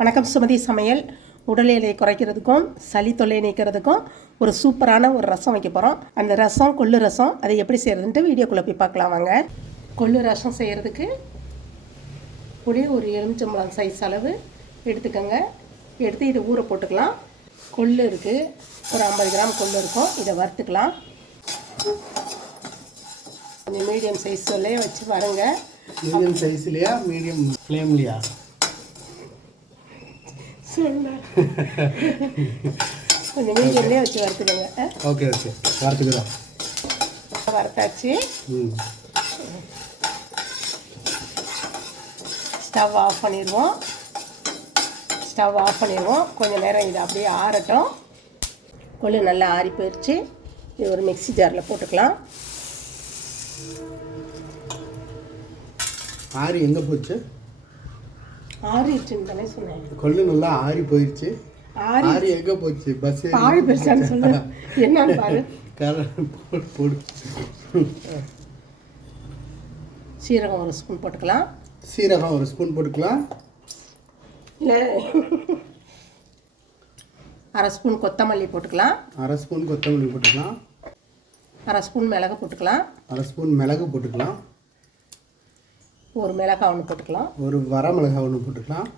வணக்கம். சுமதி சமையல். உடல் எடையை குறைக்கிறதுக்கும் சளி தொல்லை நீக்கிறதுக்கும் ஒரு சூப்பரான ஒரு ரசம் வைக்க போகிறோம். அந்த ரசம் கொள்ளு ரசம் அதை எப்படி செய்கிறதுன்ட்டு வீடியோக்குள்ளே போய் பார்க்கலாம் வாங்க. கொள்ளு ரசம் செய்கிறதுக்கு புளி ஒரு எலுமிச்சம்பழம் சைஸ் அளவு எடுத்துக்கோங்க. எடுத்து இதை ஊற போட்டுக்கலாம். கொள்ளு இருக்குது, ஒரு 50 கிராம் கொள்ளு இருக்கும். இதை வறுத்துக்கலாம். கொஞ்சம் மீடியம் சைஸ்லேயே வச்சு வருங்க. மீடியம் சைஸ்லையா மீடியம் ஃப்ளேம்லையா? கொஞ்சம் மீடியம்லேயே வச்சு வறுத்துக்கோங்க. ஓகே ஓகே, வறுத்துக்கிறோம். வறுத்தாச்சு. ஸ்டவ் ஆஃப் பண்ணிடுவோம். கொஞ்சம் நேரம் இது அப்படியே ஆறட்டும். கொள்ளு நல்லா ஆறி போயிடுச்சு. இது ஒரு மிக்ஸி ஜாரில் போட்டுக்கலாம். ஆறி எங்கே போச்சு? ஆறிடுச்சுன்னு தானே சொன்னேன். கொள்ளு நல்லா ஆறி போயிடுச்சு. ஆறி எங்கே போச்சு? பஸ் ஆறி போயிடுச்சான்னு சொல்ல என்னன்னு பாரு. போடு. சீரகம் ஒரு ஸ்பூன் போட்டுக்கலாம். இல்லை, அரை ஸ்பூன் கொத்தமல்லி போட்டுக்கலாம். அரை ஸ்பூன் மிளகு போட்டுக்கலாம். ஒரு மிளகாய் ஒன்று போட்டுக்கலாம். ஒரு வரமிளகாய் ஒன்று போட்டுக்கலாம்.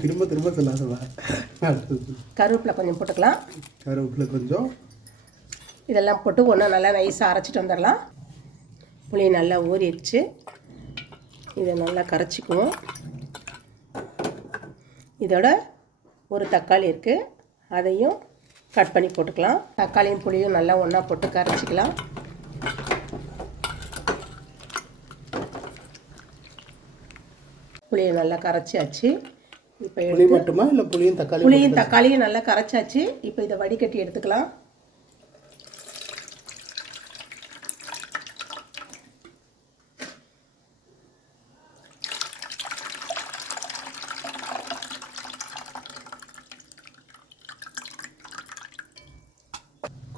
திரும்ப சொல்லாத. கருவேப்பிலை கொஞ்சம் போட்டுக்கலாம். இதெல்லாம் போட்டு ஒன்றா நல்லா நைஸாக அரைச்சிட்டு வந்துடலாம். புளி நல்லா ஊறிடுச்சு. இதை நல்லா கரைச்சிக்குவோம். இதோட ஒரு தக்காளி இருக்குது, அதையும் கட் பண்ணி போட்டுக்கலாம். தக்காளியும் புளியும் நல்லா ஒன்றா போட்டு கரைச்சிக்கலாம். புளியை நல்லா கரைச்சாச்சு. இப்போ புளி மட்டுமா இல்லை புளியும் தக்காளியும் நல்லா கரைச்சாச்சு. இப்போ இதை வடிகட்டி எடுத்துக்கலாம்.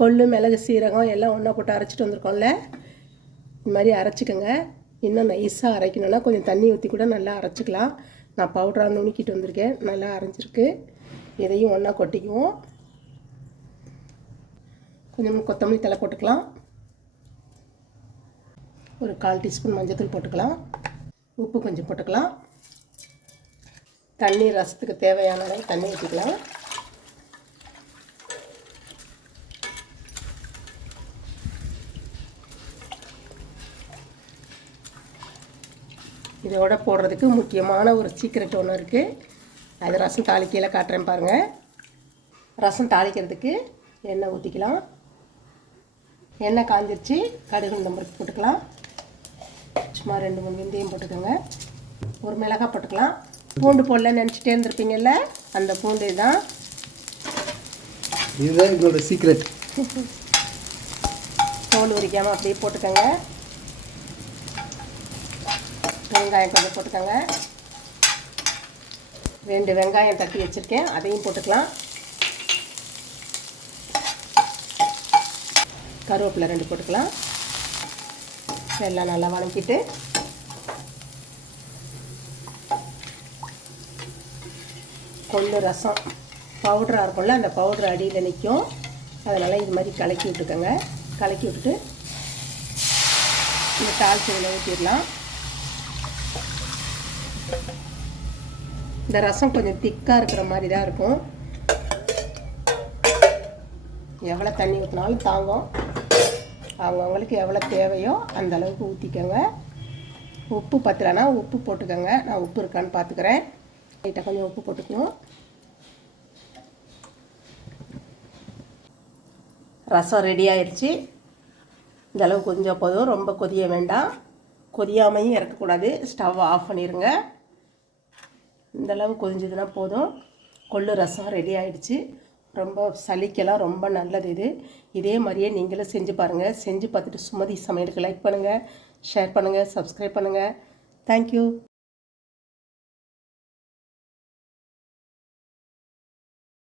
கொள்ளு மிளகு சீரகம் எல்லாம் ஒன்றா போட்டு அரைச்சிட்டு வந்திருக்கோம்ல, இந்த மாதிரி அரைச்சிக்கோங்க. இன்னும் நைஸாக அரைக்கணுன்னா கொஞ்சம் தண்ணி ஊற்றி கூட நல்லா அரைச்சிக்கலாம். நான் பவுடராக நுணுக்கிட்டு வந்திருக்கேன், நல்லா அரைஞ்சிருக்கு. இதையும் ஒன்றா கொட்டிக்குவோம். கொஞ்சம் கொத்தமல்லி தழை போட்டுக்கலாம். ஒரு 1/4 டீஸ்பூன் மஞ்சள்தூள் போட்டுக்கலாம். உப்பு கொஞ்சம் போட்டுக்கலாம். தண்ணி ரசத்துக்கு தேவையான அளவு தண்ணி ஊற்றிக்கலாம். இதோட போடுறதுக்கு முக்கியமான ஒரு சீக்ரெட் ஒன்று இருக்குது. அது ரசம் தாளிக்கையில் காட்டுறேன் பாருங்கள். ரசம் தாளிக்கிறதுக்கு எண்ணெய் ஊற்றிக்கலாம். எண்ணெய் காஞ்சிருச்சு. கடுகு நம்பருக்கு போட்டுக்கலாம். சும்மா 2-3 வெந்தயம் போட்டுக்கோங்க. ஒரு மிளகாய் போட்டுக்கலாம். பூண்டு போடலன்னு நினச்சிட்டே இருந்திருப்பீங்கல்ல, அந்த பூண்டு தான். இதுதான் இதோட சீக்ரெட். தோல் உரிக்காமல் அப்படியே போட்டுக்கோங்க. வெங்காயம் கொஞ்சம் போட்டுக்கோங்க. 2 வெங்காயம் தட்டி வச்சுருக்கேன், அதையும் போட்டுக்கலாம். கருவேப்பிலை 2 போட்டுக்கலாம். எல்லாம் நல்லா வதக்கிட்டு கொள்ளு ரசம் பவுடராக இருக்கும்ல, அந்த பவுடர் அடியில் நிற்கும். அதனால் இது மாதிரி கலக்கி விட்டுக்கோங்க. கலக்கி விட்டுட்டு இந்த தாளிச்சதில் ஊற்றிடலாம். இந்த ரசம் கொஞ்சம் திக்காக இருக்கிற மாதிரி தான் இருக்கும். எவ்வளோ தண்ணி ஊற்றினாலும் தாங்கும். அவங்கவுங்களுக்கு எவ்வளோ தேவையோ அந்த அளவுக்கு ஊற்றிக்கோங்க. உப்பு பத்தலைன்னா உப்பு போட்டுக்கோங்க. நான் உப்பு இருக்கான்னு பார்த்துக்கிறேன். லைட்டாக கொஞ்சம் உப்பு போட்டுக்குவோம். ரசம் ரெடி ஆயிடுச்சு. இந்த அளவு கொஞ்சம் போதும், ரொம்ப கொதிய வேண்டாம். கொதியாமையும் இறக்கக்கூடாது. ஸ்டவ் ஆஃப் பண்ணிடுங்க. இந்தளவு கொதிஞ்சதுன்னா போதும். கொள்ளு ரசம் ரெடி ஆகிடுச்சு. ரொம்ப சளிக்கெல்லாம் ரொம்ப நல்லது இது. இதே மாதிரியே நீங்களும் செஞ்சு பாருங்கள். செஞ்சு பார்த்துட்டு சுமதி சமையலுக்கு லைக் பண்ணுங்கள், ஷேர் பண்ணுங்கள், சப்ஸ்கிரைப் பண்ணுங்கள். தேங்க்யூ.